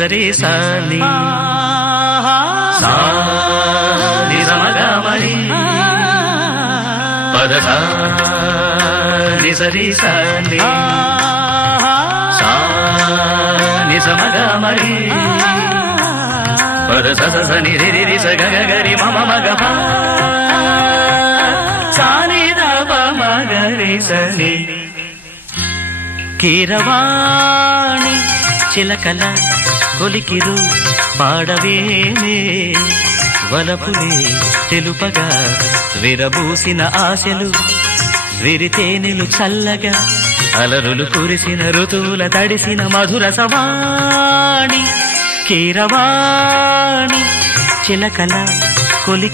సరి సాని సాని సమగమరి పద సాని సరి సాని సాని సమగమరి పద సని రి రి స గ గరి మమ మగ సాని దప మగరి సని కీరవాణి చిలకల కొలికిరు పాడవేమే వలపులే తెలుపగా విరబూసిన ఆశలు విరితేనెలు చల్లగా అలరులు కురిసిన ఋతువుల తడిసిన మధుర సవాణి కీరవాణి చిలకల కొలికి